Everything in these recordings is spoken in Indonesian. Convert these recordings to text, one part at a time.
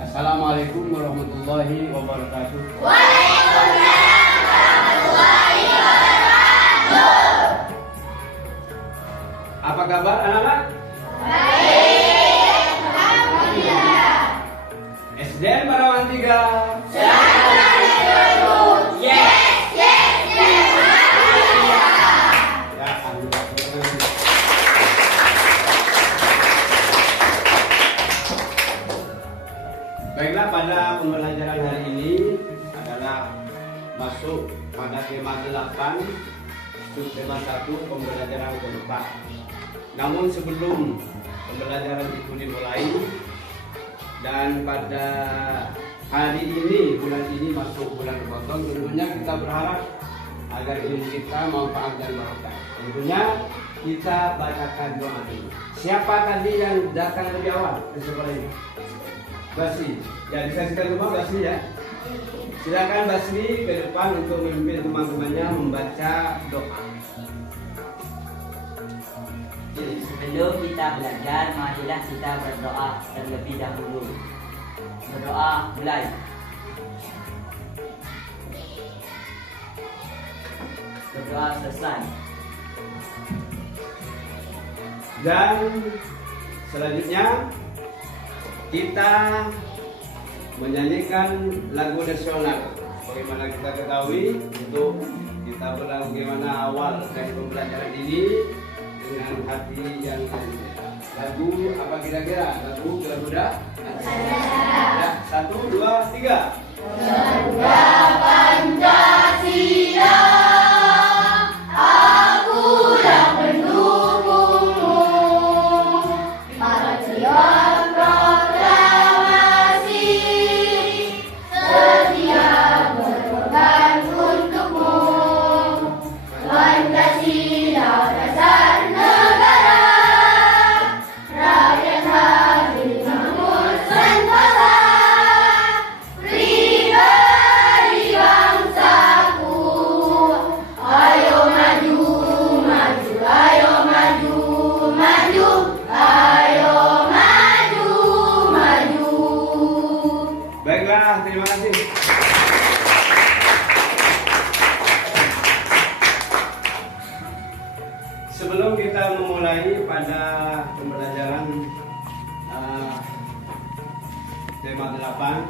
Assalamualaikum warahmatullahi wabarakatuh. Waalaikumsalam warahmatullahi wabarakatuh. Apa kabar anak-anak? Baik, alhamdulillah. SDN Barawan 3. Yes, yes, yes, alhamdulillah. Ya, alhamdulillah. Baiklah, pada pembelajaran hari ini adalah masuk pada tema 8, subtema 1, pembelajaran keempat. Namun sebelum pembelajaran itu dimulai, dan pada hari ini, bulan ini masuk bulan Ramadan, tentunya kita berharap agar ilmu kita manfaat dan barokah. Tentunya kita bacakan doa dulu. Siapa tadi yang datang lebih awal ke sekolah ini? Basri, ya disaksikan rumah Basri ya. Silakan Basri ke depan untuk memimpin teman-temannya membaca doa. Sebelum kita belajar, marilah kita berdoa terlebih dahulu. Berdoa mulai. Berdoa selesai. Dan selanjutnya kita menyanyikan lagu nasional. Bagaimana kita ketahui, untuk kita bagaimana awal dari pembelajaran ini dengan hati yang lagu apa kira-kira? Lagu Garuda? Ya, 1, 2, 3. Garuda Pancasila, akulah pendukungmu. Patriot proklamasi, setia berkorban untukmu. Pancasila dasar negara, rakyat hadir makmur sentosa. Pribadi bangsaku, ayo maju, maju, ayo maju, maju, ayo maju, maju. Baiklah, terima kasih. Sebelum kita memulai pada pembelajaran tema 8,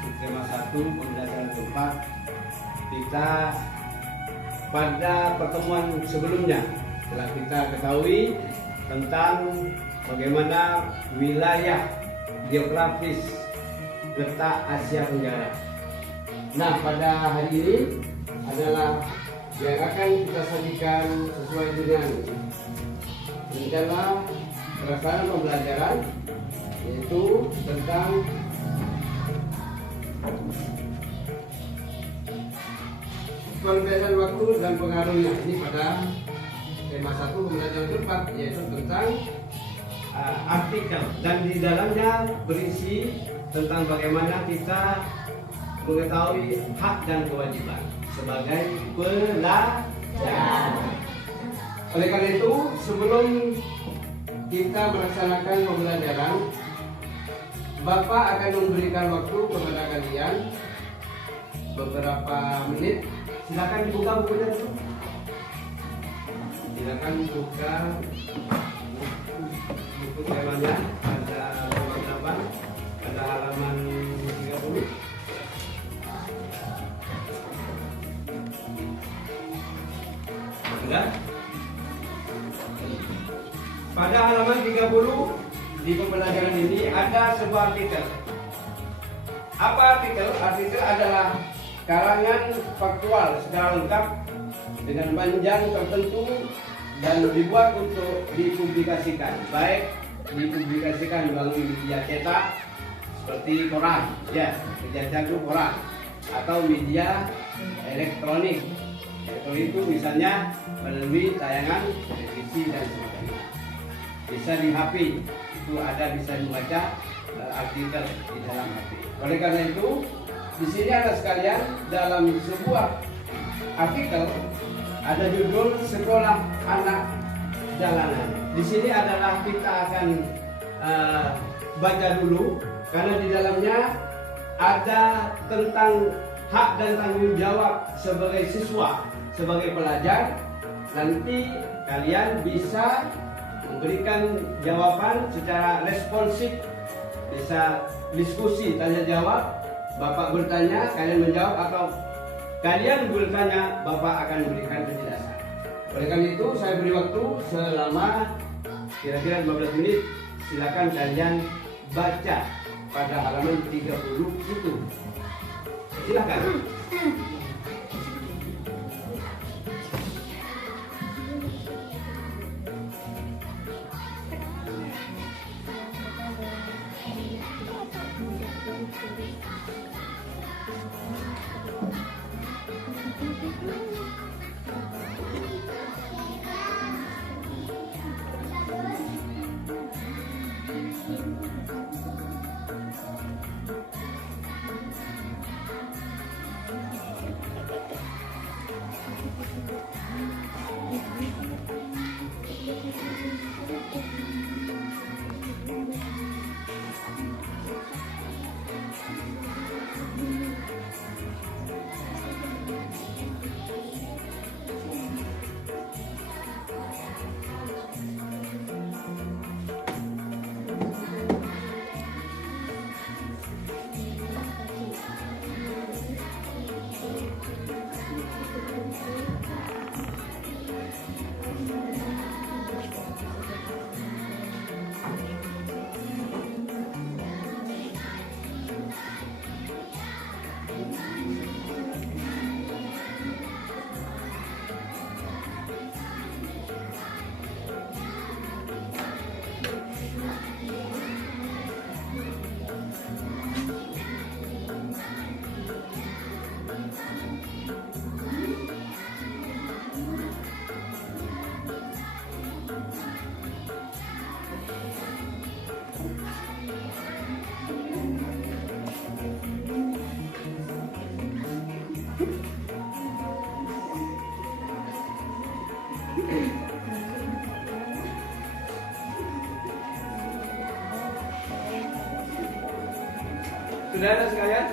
subtema 1, pembelajaran keempat, kita pada pertemuan sebelumnya telah kita ketahui tentang bagaimana wilayah geografis letak Asia Tenggara. Nah, pada hari ini adalah yang akan kita sajikan sesuai dengan rencana pelaksanaan pembelajaran, yaitu tentang perbedaan waktu dan pengaruhnya. Ini pada tema 1 pembelajaran keempat, yaitu tentang artikel, dan di dalamnya berisi tentang bagaimana kita mengetahui hak dan kewajiban sebagai pelajar. Oleh karena itu, sebelum kita melaksanakan pembelajaran, Bapak akan memberikan waktu kepada kalian beberapa menit. Silakan dibuka bukunya dulu. Silakan buka buku temanya, ada halaman 8, ada halaman 30. Sudah? Pada halaman 30 di pembelajaran ini ada sebuah artikel. Apa artikel? Artikel adalah karangan faktual secara lengkap dengan panjang tertentu dan dibuat untuk dipublikasikan, baik dipublikasikan melalui media cetak seperti koran, ya, media cetak koran, atau media elektronik. Elektronik itu misalnya melalui tayangan televisi dan sebagainya. Bisa di HP, itu ada, bisa membaca artikel di dalam HP. Oleh karena itu, di sini ada sekalian, dalam sebuah artikel ada judul Sekolah Anak Jalanan. Di sini adalah kita akan baca dulu karena di dalamnya ada tentang hak dan tanggung jawab sebagai siswa, sebagai pelajar. Nanti kalian bisa memberikan jawaban secara responsif, bisa diskusi, tanya jawab. Bapak bertanya, kalian menjawab, atau kalian bertanya, Bapak akan memberikan penjelasan. Oleh karena itu, saya beri waktu selama kira-kira 15 menit. Silakan kalian baca pada halaman 30 itu. Silakan. Sudah ada sekalian?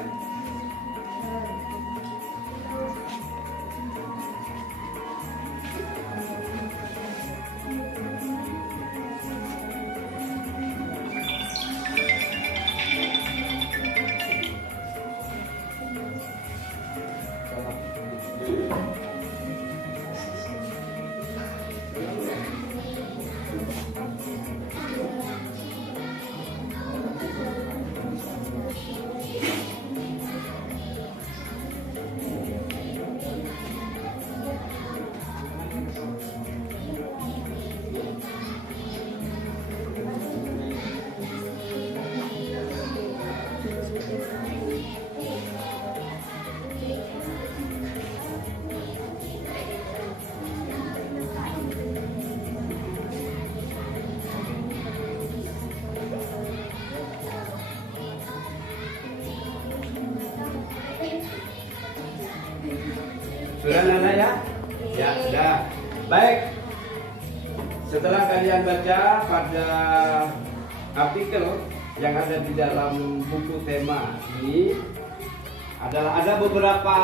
Sudah Nana ya? Ya, sudah. Baik. Setelah kalian baca pada artikel yang ada di dalam buku tema ini, ada beberapa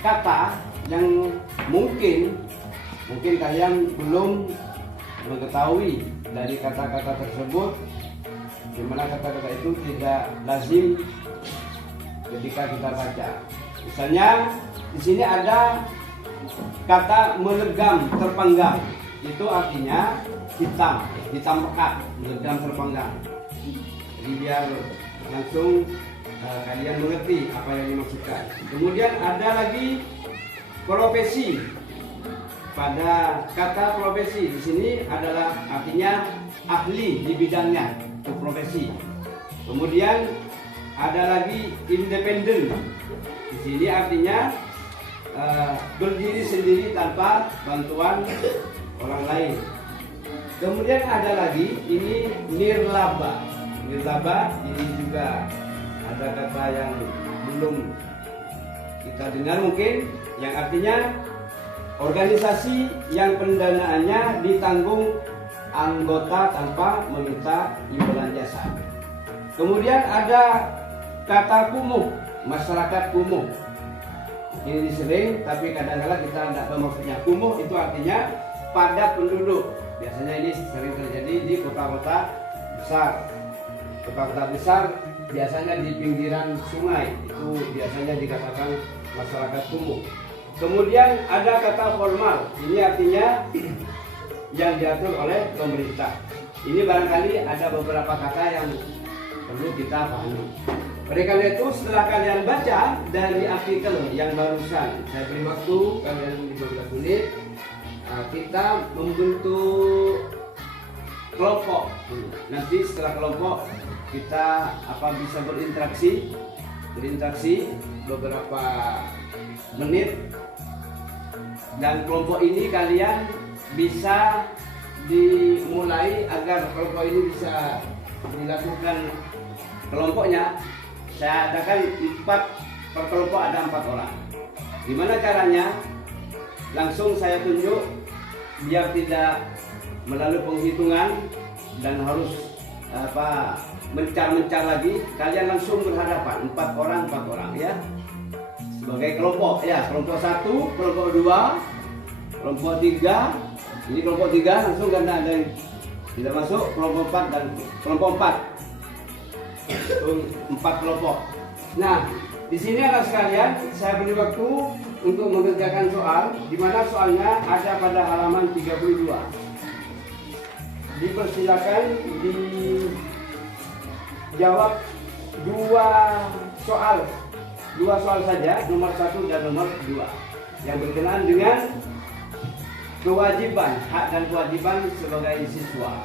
kata yang mungkin kalian belum mengetahui dari kata-kata tersebut, di mana kata-kata itu tidak lazim ketika kita baca. Misalnya di sini ada kata melegam terpanggang, itu artinya hitam pekat, melegam terpanggang. Jadi biar langsung kalian mengerti apa yang dimaksudkan. Kemudian ada lagi profesi. Pada kata profesi di sini adalah artinya ahli di bidangnya, itu profesi. Kemudian ada lagi independen. Di sini artinya berdiri sendiri tanpa bantuan orang lain. Kemudian ada lagi ini nirlaba. Nirlaba ini juga ada kata yang belum kita dengar mungkin, yang artinya organisasi yang pendanaannya ditanggung anggota tanpa meminta imbalan jasa. Kemudian ada kata kumuh, masyarakat kumuh. Ini sering, tapi kadang-kadang kita tidak tahu maksudnya. Kumuh itu artinya padat penduduk. Biasanya ini sering terjadi di kota-kota besar. Kota-kota besar biasanya di pinggiran sungai, itu biasanya dikatakan masyarakat kumuh. Kemudian ada kata formal, ini artinya yang diatur oleh pemerintah. Ini barangkali ada beberapa kata yang perlu kita pahami. Oleh karena itu, setelah kalian baca dari artikel yang barusan, saya beri waktu kalian 15 menit, kita membentuk kelompok. Nanti setelah kelompok kita bisa berinteraksi beberapa menit, dan kelompok ini kalian bisa dimulai agar kelompok ini bisa dilakukan kelompoknya. Saya adakan 4 per kelompok, ada 4 orang. Gimana caranya? Langsung saya tunjuk biar tidak melalui penghitungan dan harus mencar lagi. Kalian langsung berhadapan 4 orang ya. Sebagai kelompok ya, kelompok 1, kelompok 2, kelompok 3. Ini kelompok 3 langsung karena ada yang tidak masuk, kelompok 4 dan kelompok 4. Itu 4 kelompok. Nah, di sini anak sekalian, saya beri waktu untuk mengerjakan soal, di mana soalnya ada pada halaman 32. Dipersilakan dijawab 2 soal saja, nomor 1 dan nomor 2, yang berkenaan dengan kewajiban, hak dan kewajiban sebagai siswa.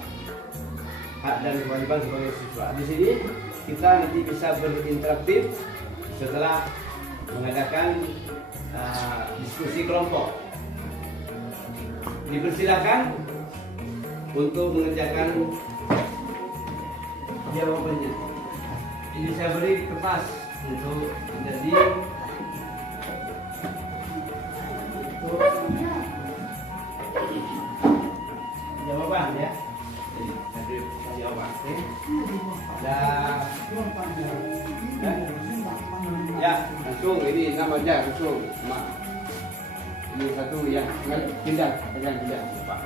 Hak dan kewajiban sebagai siswa. Di sini kita nanti bisa berinteraktif setelah mengadakan diskusi kelompok. Dipersilakan untuk mengerjakan jawabannya. Ini saya beri kertas untuk menjadi jawaban ya. Jadi jawaban. Ada ya, langsung ini namanya langsung. Ini satu ya, pindah, Pak.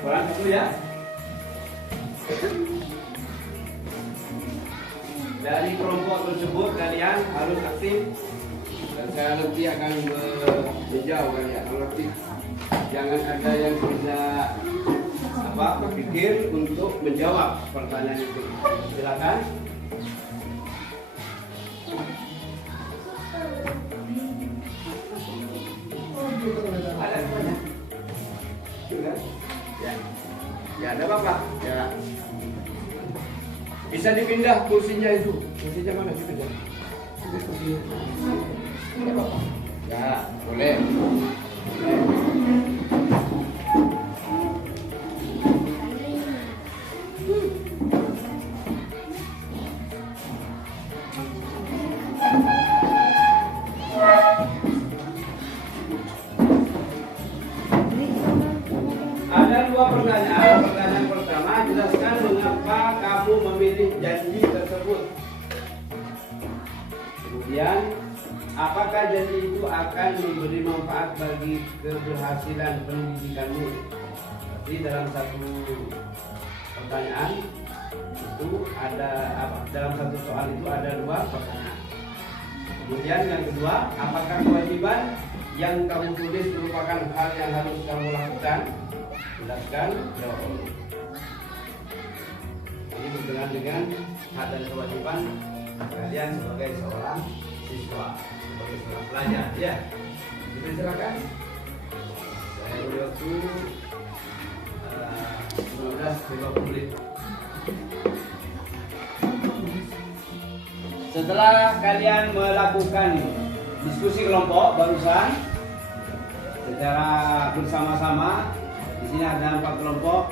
Orang satu ya. Dari kelompok tersebut kalian harus aktif, dan saya nanti akan menjawab kalian harus aktif. Jangan ada yang tidak berpikir untuk menjawab pertanyaan itu. Silakan. Ada semuanya? Sudah? Ya. Ya, ada apa? Ya. Bisa dipindah kursinya itu. Kursinya mana situ ya? Ya, boleh. Ada 2 pertanyaan. Pertanyaan pertama, jelaskan mengapa kamu memilih janji tersebut. Kemudian, apakah janji itu akan memberi manfaat bagi keberhasilan pendidikanmu? Jadi dalam satu pertanyaan itu ada dalam satu soal itu ada 2 pertanyaan. Kemudian yang kedua, apakah kewajiban yang kamu tulis merupakan hal yang harus kamu lakukan? Jelaskan jawabannya. Ini berkenaan dengan hak dan kewajiban kalian sebagai seorang siswa, sebagai seorang pelajar ya. Silakan. Saya beri waktu 15-20 menit. Setelah kalian melakukan diskusi kelompok barusan secara bersama-sama, di sini ada 4 kelompok.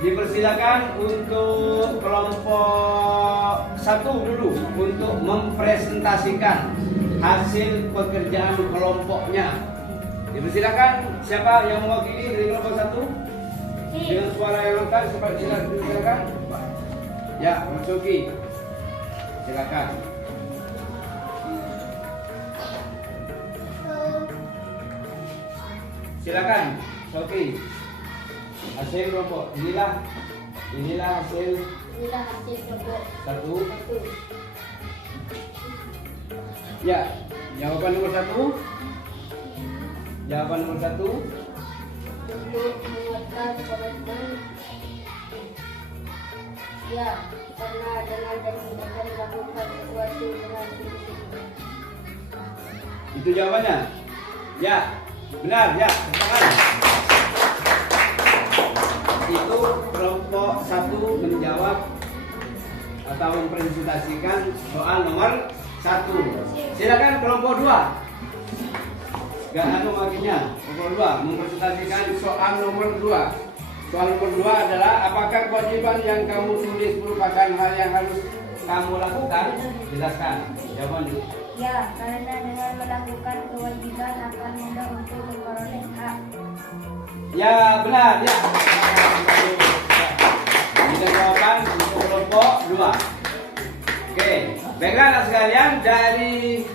Dipersilakan untuk kelompok 1 dulu untuk mempresentasikan hasil pekerjaan kelompoknya. Dipersilakan, siapa yang mewakili dari kelompok 1? Dengan suara yang lengkap, silakan. Ya, Masuki. Silakan. Silakan, Soki. Hasil kelompok. Inilah hasil Inilah hasil kelompok satu. 1. Ya, jawaban nomor 1. Jawaban nomor 1. Untuk menguatkan komitmen. Ya, karena dengan dan mudahnya melakukan sesuatu dengan sungguh-sungguh. Itu jawabannya. Ya, benar ya. Tangan. Itu kelompok 1 menjawab atau mempresentasikan soal nomor 1. Silakan kelompok 2. Gak anu maginya. Kelompok 2 mempresentasikan soal nomor 2. Soal nomor 2 adalah apakah kewajiban yang kamu tulis merupakan hal yang harus kamu lakukan? Jelaskan. Jawabannya. Ya, karena dengan melakukan kewajiban akan mudah untuk memperoleh hak. Ya, benar ya. Ini jawaban untuk kelompok 2. Oke, baiklah anak sekalian, dari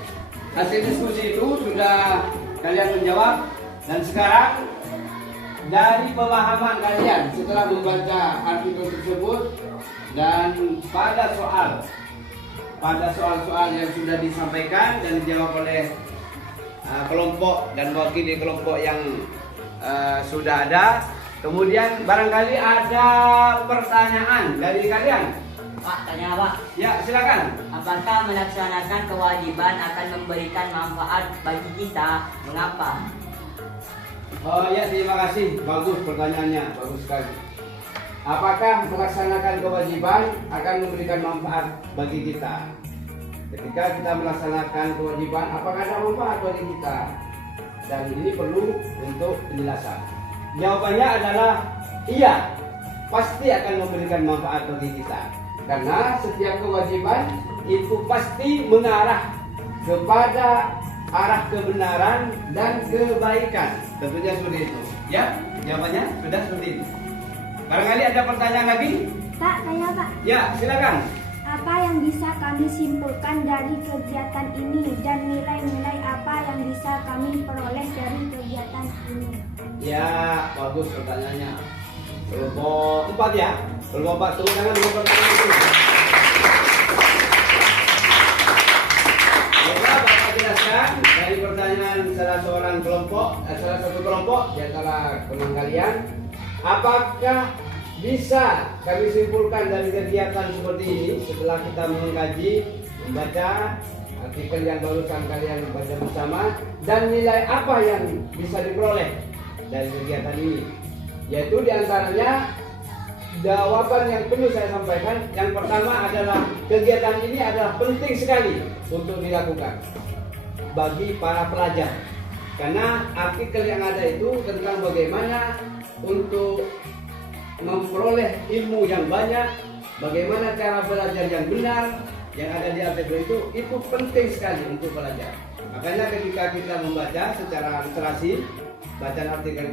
hasil diskusi itu sudah kalian menjawab, dan sekarang dari pemahaman kalian setelah membaca artikel tersebut dan pada soal-soal yang sudah disampaikan dan dijawab oleh kelompok dan wakili kelompok yang sudah ada, kemudian barangkali ada pertanyaan dari kalian. Pak, tanya Pak. Ya, silakan. Apakah melaksanakan kewajiban akan memberikan manfaat bagi kita? Mengapa? Oh ya, terima kasih. Bagus pertanyaannya, bagus sekali. Apakah melaksanakan kewajiban akan memberikan manfaat bagi kita? Ketika kita melaksanakan kewajiban, apakah ada manfaat bagi kita? Dan ini perlu untuk penjelasan. Jawabannya adalah iya, pasti akan memberikan manfaat bagi kita. Karena setiap kewajiban itu pasti mengarah kepada arah kebenaran dan kebaikan. Tentunya seperti itu. Ya, jawabannya sudah seperti itu. Barangkali ada pertanyaan lagi? Pak, saya Pak. Ya, silakan. Apa yang bisa kami simpulkan dari kegiatan ini dan nilai-nilai apa yang bisa kami peroleh dari kegiatan ini? Ya, bagus pertanyaannya. Kelompok 4 ya. Kelompok 4 turun tangan dulu pertanyaan itu. Coba Bapak jelaskan dari pertanyaan salah satu kelompok di antara teman kalian, apakah bisa kami simpulkan dari kegiatan seperti ini setelah kita mengkaji, membaca artikel yang barusan kalian baca bersama, dan nilai apa yang bisa diperoleh dari kegiatan ini? Yaitu diantaranya jawaban yang perlu saya sampaikan. Yang pertama adalah kegiatan ini adalah penting sekali untuk dilakukan bagi para pelajar, karena artikel yang ada itu tentang bagaimana untuk memperoleh ilmu yang banyak, bagaimana cara belajar yang benar yang ada di artikel itu penting sekali untuk belajar. Makanya ketika kita membaca secara literasi, bacaan artikel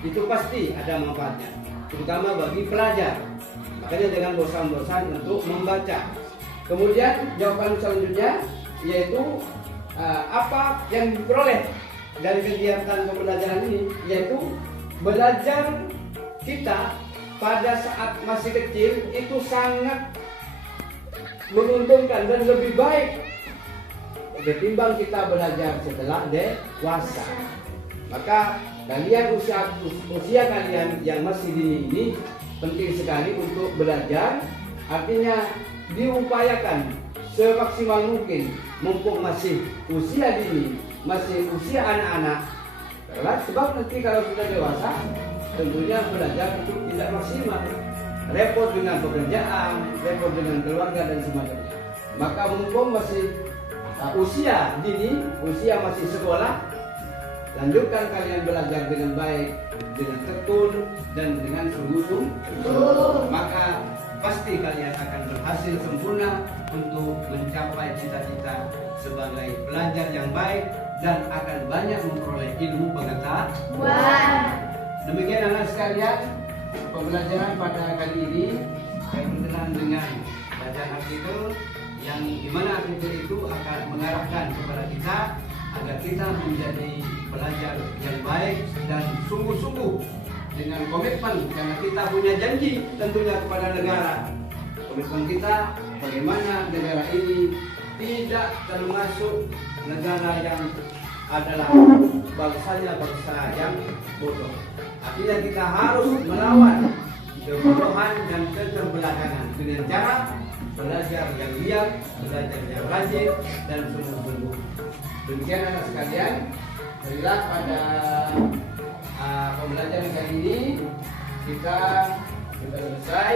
itu pasti ada manfaatnya, terutama bagi pelajar. Makanya jangan bosan-bosan untuk membaca. Kemudian jawaban selanjutnya yaitu apa yang diperoleh dari kegiatan pembelajaran ini, yaitu belajar kita pada saat masih kecil itu sangat menguntungkan dan lebih baik ketimbang kita belajar setelah dewasa. Maka kalian usia kalian yang masih dini ini penting sekali untuk belajar. Artinya diupayakan semaksimal mungkin mumpung masih usia dini, masih usia anak-anak. Sebab nanti kalau sudah dewasa tentunya belajar itu tidak maksimal, repot dengan pekerjaan, repot dengan keluarga dan semacamnya. Maka mumpung masih usia dini, usia masih sekolah, lanjutkan kalian belajar dengan baik, dengan tekun dan dengan sungguh-sungguh. Maka pasti kalian akan berhasil sempurna untuk mencapai cita-cita sebagai pelajar yang baik dan akan banyak memperoleh ilmu pengetahuan. Demikian anak sekalian, pembelajaran pada kali ini saya berkenan dengan bacaan artikel yang dimana artikel itu akan mengarahkan kepada kita agar kita menjadi pelajar yang baik dan sungguh-sungguh dengan komitmen, karena kita punya janji tentunya kepada negara. Komitmen kita bagaimana negara ini tidak termasuk negara yang adalah bangsanya bangsa yang bodoh. Artinya kita harus melawan kebodohan dan keterbelakangan dengan cara belajar yang giat, belajar yang rajin dan sungguh-sungguh. Demikian anak sekalian, marilah pada pembelajaran kali ini kita sudah selesai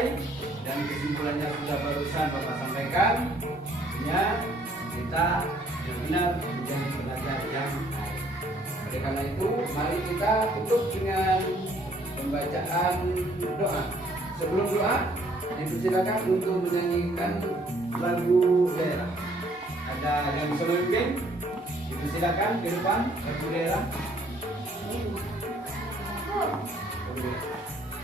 dan kesimpulannya sudah barusan Bapak sampaikan. Artinya kita benar-benar menjadi pelajar yang baik. Oleh karena itu, mari kita tutup dengan pembacaan doa. Sebelum doa, dipersilakan untuk menyanyikan lagu daerah. Ada yang bisa memimpin? Dipersilakan ke depan lagu daerah.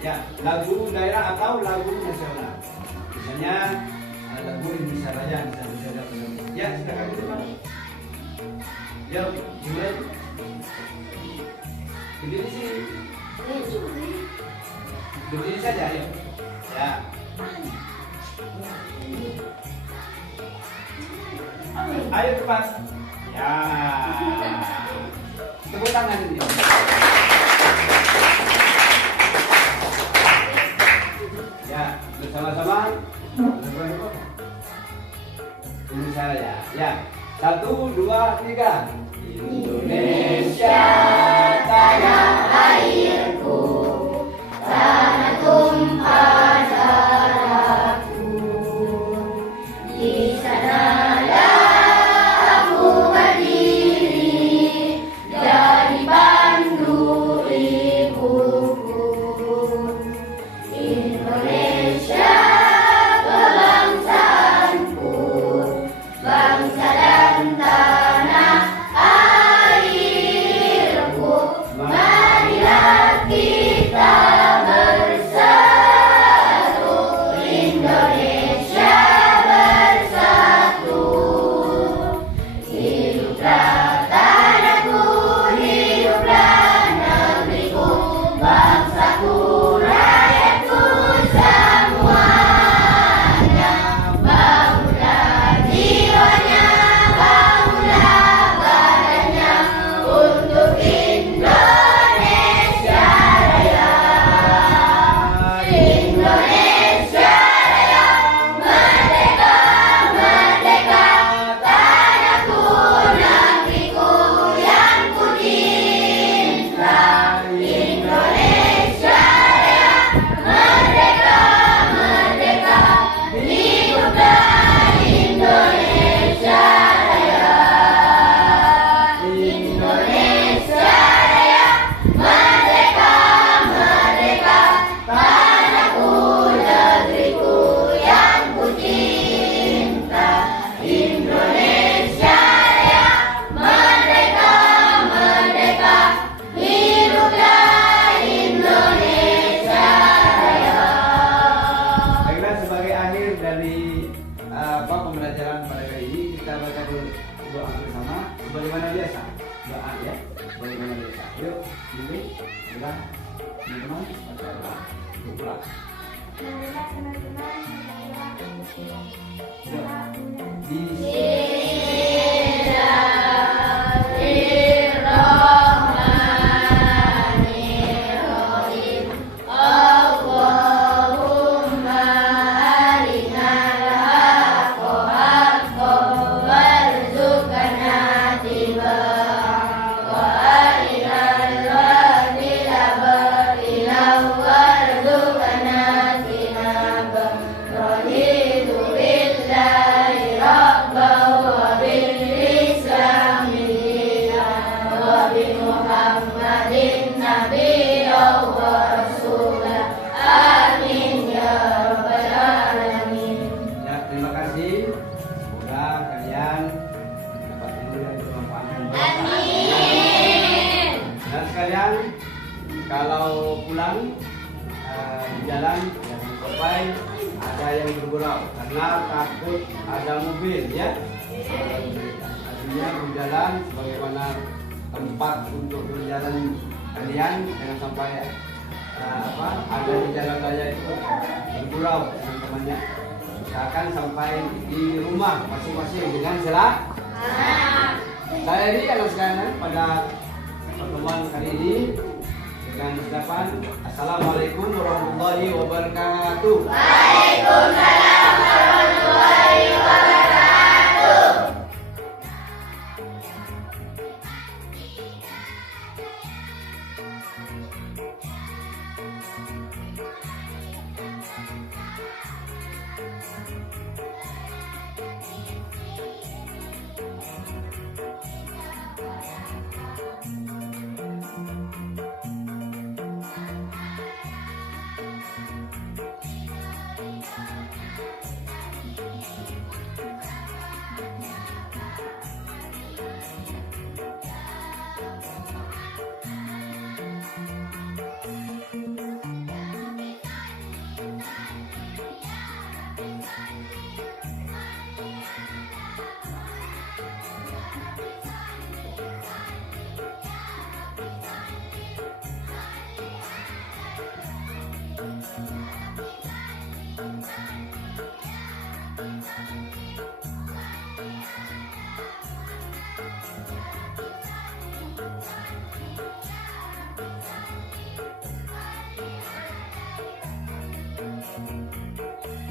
Ya, lagu daerah atau lagu nasional. Misalnya lagu Indonesia Raya bisa dapat. Ya, silakan ke depan. Ya, dimulai. Berdiri sini. Berdiri saja, ya. Ya. Ayo cepat. Ya. Tepuk tangan ini. Ya, bersama-sama. Indonesia Raya. Ya. 1, 2, 3. Indonesia tanah airku, tanah tumpah darahku. Di sanalah aku berdiri, jadi pandu ibuku. Indonesia kebangsaanku, bangsa dan tanah airku. Marilah kita bersatu, Indonesia bersatu. Hiduplah tanahku, hiduplah negeriku, bangsaku, rakyatku semuanya. Bangunlah jiwanya, bangunlah badannya untuk Indonesia Raya. Indonesia Raya, merdeka, merdeka, tanahku, negeriku yang ku cinta. Indonesia Raya, merdeka, merdeka, hiduplah Indonesia Raya. Indonesia Raya, merdeka, merdeka, tanahku, negeriku yang ku cinta. Indonesia Raya, merdeka, merdeka, hiduplah Indonesia Raya. Baiklah, sebagai akhir dari pembelajaran pada kali ini, kita baca dulu doa bersama sebagaimana biasa. Doa ya, sebagaimana biasa. Yuk, ini sudah teman-teman baca doa. Pulang. Marilah teman-teman doa Bismillahirrahmanirrahim. Allahumma arinal haqqa haqqan warzuqna ittiba'ahu wa arinal batila batilan warzuqna ijtinabahu. Raditu billahi ada yang bergurau karena takut ada mobil ya. Artinya berjalan sebagaimana tempat untuk berjalan kalian, jangan sampai ada di jalan raya itu bergurau teman-temannya. Usahakan sampai di rumah masing-masing dengan selamat. Saya ini anak sekalian pada pertemuan kali ini dengan ucapan Assalamualaikum warahmatullahi wabarakatuh. Waalaikumsalam.